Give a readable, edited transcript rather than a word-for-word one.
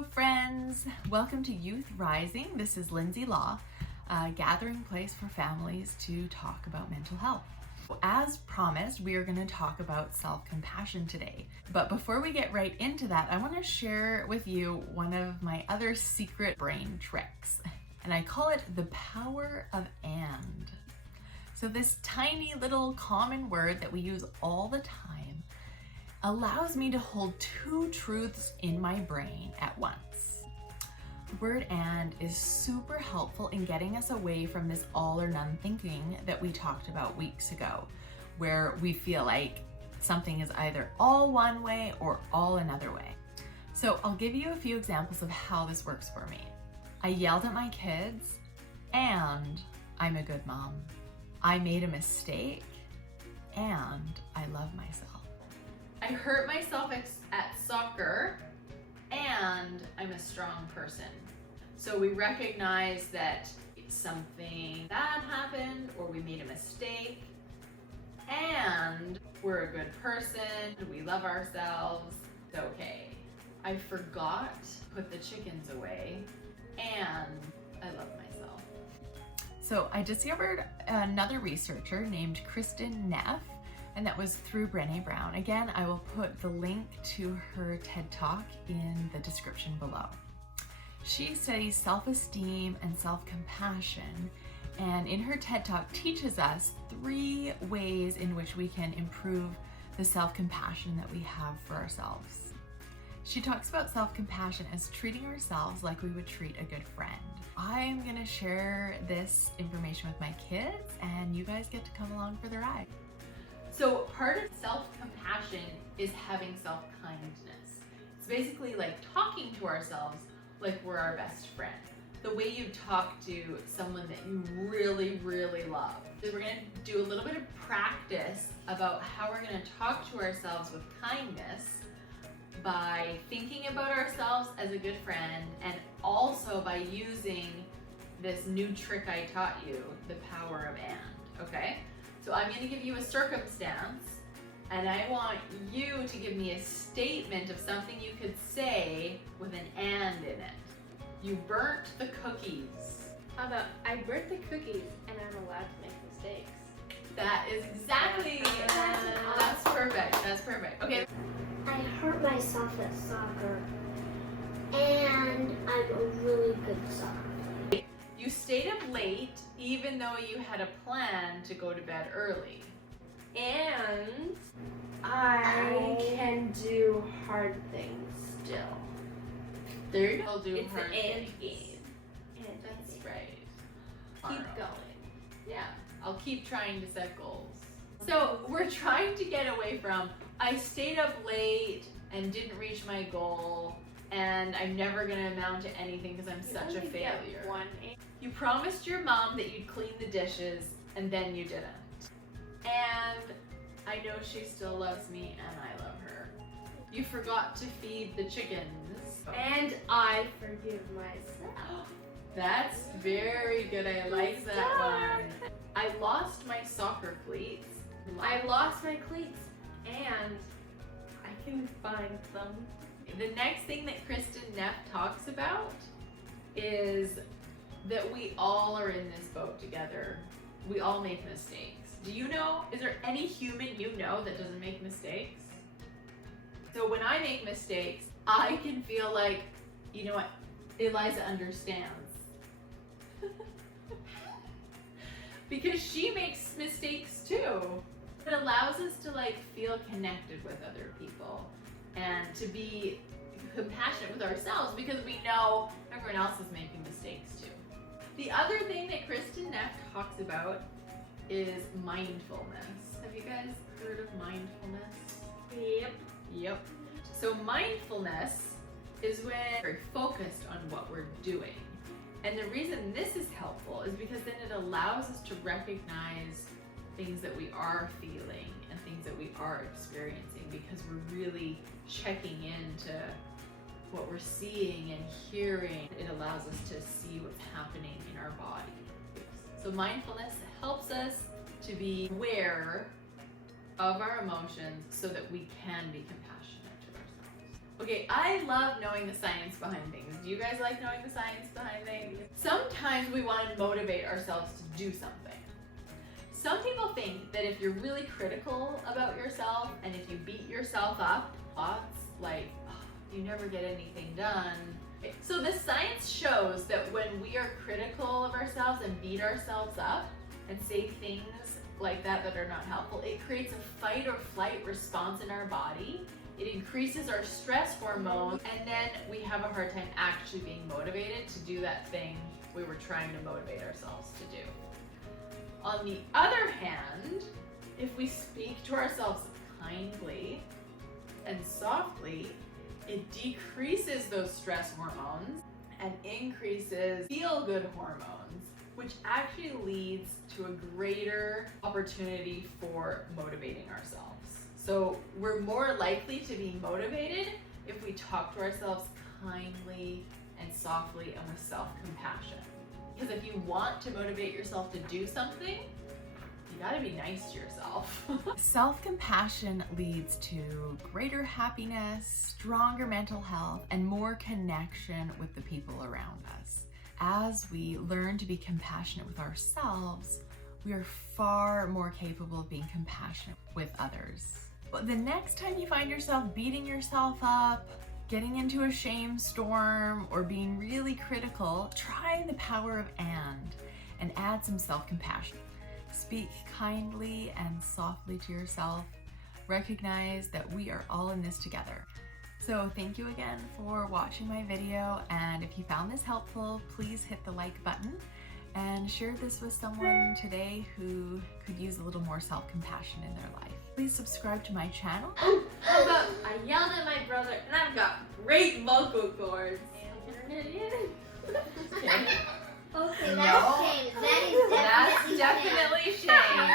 Hello friends, welcome to Youth Rising. This is Lindsay Law, a gathering place for families to talk about mental health. As promised, we are going to talk about self-compassion today. But before we get right into that, I want to share with you one of my other secret brain tricks. And I call it the power of and. So this tiny little common word that we use all the time allows me to hold two truths in my brain at once. The word and is super helpful in getting us away from this all or none thinking that we talked about weeks ago, where we feel like something is either all one way or all another way. So I'll give you a few examples of how this works for me. I yelled at my kids and I'm a good mom. I made a mistake and I love myself. I hurt myself at soccer and I'm a strong person. So we recognize that something bad happened or we made a mistake and we're a good person, we love ourselves, it's okay. I forgot to put the chickens away and I love myself. So I discovered another researcher named Kristen Neff, and that was through Brené Brown. Again, I will put the link to her TED Talk in the description below. She studies self-esteem and self-compassion, and in her TED Talk teaches us 3 ways in which we can improve the self-compassion that we have for ourselves. She talks about self-compassion as treating ourselves like we would treat a good friend. I'm gonna share this information with my kids, and you guys get to come along for the ride. So part of self-compassion is having self-kindness. It's basically like talking to ourselves like we're our best friend. The way you talk to someone that you really, really love. So we're gonna do a little bit of practice about how we're gonna talk to ourselves with kindness by thinking about ourselves as a good friend, and also by using this new trick I taught you, the power of and, okay? So I'm going to give you a circumstance, and I want you to give me a statement of something you could say with an and in it. You burnt the cookies. How about I burnt the cookies and I'm allowed to make mistakes? That is exactly, that's perfect, that's perfect. Okay. I hurt myself at soccer and I'm a really good soccer player. You stayed up late even though you had a plan to go to bed early. And I can do hard things still. There you go. I'll do It's hard an and things. game. And That's right. keep going. Yeah, I'll keep trying to set goals. So we're trying to get away from, I stayed up late and didn't reach my goal, and I'm never gonna amount to anything because I'm such a failure. You promised your mom that you'd clean the dishes, and then you didn't. And I know she still loves me, and I love her. You forgot to feed the chickens. And I forgive myself. That's very good, I like that one. I lost my soccer cleats. I lost my cleats and I can find them. The next thing that Kristen Neff talks about is that we all are in this boat together. We all make mistakes. Do you know, is there any human you know that doesn't make mistakes? So when I make mistakes, I can feel like, you know what, Eliza understands. Because she makes mistakes too. It allows us to like feel connected with other people and to be compassionate with ourselves because we know everyone else is making mistakes too. The other thing that Kristen Neff talks about is mindfulness. Have you guys heard of mindfulness? Yep. So mindfulness is when we're focused on what we're doing. And the reason this is helpful is because then it allows us to recognize things that we are feeling and things that we are experiencing, because we're really checking into what we're seeing and hearing. It allows us to see what's happening in our body. So mindfulness helps us to be aware of our emotions so that we can be compassionate to ourselves. Okay, I love knowing the science behind things. Do you guys like knowing the science behind things? Sometimes we want to motivate ourselves to do something. Some people think that if you're really critical about yourself and if you beat yourself up, thoughts like, oh, you never get anything done. So the science shows that when we are critical of ourselves and beat ourselves up and say things like that are not helpful, it creates a fight or flight response in our body. It increases our stress hormones, and then we have a hard time actually being motivated to do that thing we were trying to motivate ourselves to do. On the other hand, if we speak to ourselves kindly and softly, it decreases those stress hormones and increases feel-good hormones, which actually leads to a greater opportunity for motivating ourselves. So we're more likely to be motivated if we talk to ourselves kindly and softly and with self-compassion. Because if you want to motivate yourself to do something, you gotta be nice to yourself. Self-compassion leads to greater happiness, stronger mental health, and more connection with the people around us. As we learn to be compassionate with ourselves, we are far more capable of being compassionate with others. But the next time you find yourself beating yourself up, getting into a shame storm, or being really critical, try the power of and add some self-compassion. Speak kindly and softly to yourself. Recognize that we are all in this together. So thank you again for watching my video, and if you found this helpful, please hit the like button and share this with someone today who could use a little more self-compassion in their life. Please subscribe to my channel. How about I yelled at my brother and I've got great vocal cords. And you're an idiot. Okay, No. that's shame. That is That's definitely shame.